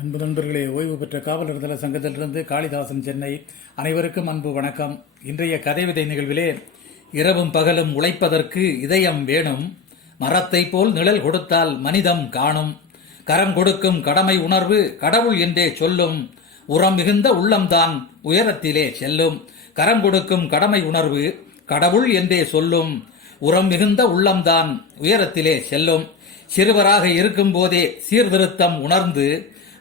அன்பு நண்பர்களே, ஓய்வு பெற்ற காவலர் தல சங்கத்திலிருந்து காளிதாசன், சென்னை. அனைவருக்கும் அன்பு வணக்கம். இன்றைய கதை விதை நிகழ்விலே, இரவும் பகலும் உழைப்பதற்கு இதயம் வேணும், மரத்தை போல் நிழல் கொடுத்தால் மனிதம் காணும், கரம் கொடுக்கும் கடமை உணர்வு கடவுள் என்றே சொல்லும், உரம் மிகுந்த உள்ளம்தான் உயரத்திலே செல்லும். கரம் கொடுக்கும் கடமை உணர்வு கடவுள் என்றே சொல்லும், உரம் மிகுந்த உள்ளம்தான் உயரத்திலே செல்லும். சிறுவராக இருக்கும் போதே சீர்திருத்தம் உணர்ந்து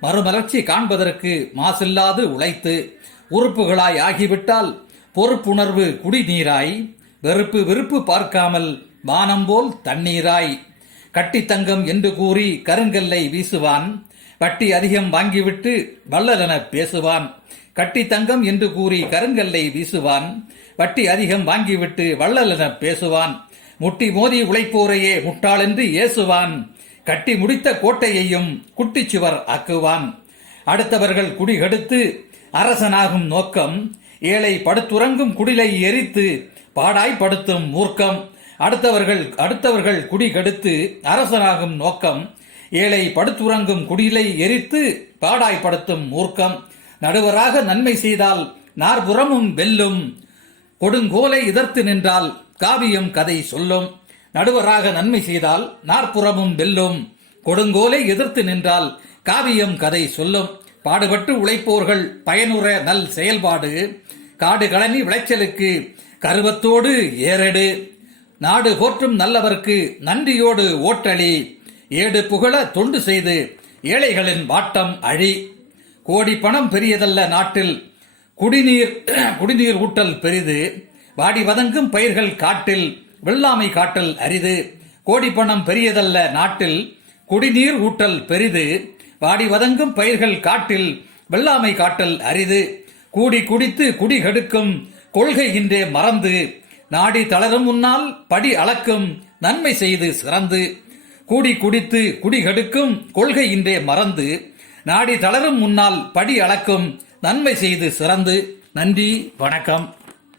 மறுமலர்ச்சி காண்பதற்கு மாசில்லாது உழைத்து உறுப்புகளாய் ஆகிவிட்டால் பொறுப்புணர்வு குடிநீராய், வெறுப்பு விருப்பு பார்க்காமல் வானம் போல் தண்ணீராய், கட்டி தங்கம் என்று கூறி கருங்கல்லை வீசுவான், வட்டி அதிகம் வாங்கிவிட்டு வள்ளலென பேசுவான். கட்டி தங்கம் என்று கூறி கருங்கல்லை வீசுவான், வட்டி அதிகம் வாங்கிவிட்டு வள்ளலென பேசுவான். முட்டி மோதி உழைப்போரையே முட்டாளென்று ஏசுவான், கட்டி முடித்த கோட்டையையும் குட்டிச்சுவர் ஆக்குவான். அடுத்தவர்கள் குடிகெடுத்து அரசனாகும் நோக்கம், ஏழை படுத்துறங்கும் குடிலை எரித்து பாடாய்படுத்தும் மூர்க்கம். அடுத்தவர்கள் குடிகெடுத்து அரசனாகும் நோக்கம், ஏழை படுத்துறங்கும் குடிலை எரித்து பாடாய்படுத்தும் மூர்க்கம். நடுவராக நன்மை செய்தால் நாற்புறமும் வெல்லும், கொடுங்கோலை எதிர்த்து நின்றால் காவியம் கதை சொல்லும். நடுவராக நன்மை செய்தால் நாற்புறமும் வெல்லும், கொடுங்கோலை எதிர்த்து நின்றால் காவியம் கதை சொல்லும். பாடுபட்டு உழைப்போர்கள் பயனுற நல் செயல்பாடு, காடு களனி விளைச்சலுக்கு கருவத்தோடு ஏறெடு, நாடு போற்றும் நல்லவர்க்கு நன்றியோடு ஓட்டளி, ஏடு புகழ தொண்டு செய்து ஏழைகளின் வாட்டம் அழி. கோடி பணம் பெரியதல்ல நாட்டில் குடிநீர் ஊட்டல் பெரிது, வாடி வதங்கும் பயிர்கள் காட்டில் வெள்ளாமை காட்டல் அரிது. கோடி பணம் பெரியதல்ல நாட்டில் குடிநீர் ஊட்டல் பெரிது, வாடி வதங்கும் பயிர்கள் காட்டில் வெள்ளாமை காட்டல் அரிது. கூடி குடித்து குடிகெடுக்கும் கொள்கை இன்றே மறந்து, நாடி தளரும் முன்னால் படி அளக்கும் நன்மை செய்து சிறந்து. கூடி குடித்து குடிகெடுக்கும் கொள்கை இன்றே மறந்து, நாடி தளரும் முன்னால் படி அளக்கும் நன்மை செய்து சிறந்து. நன்றி, வணக்கம்.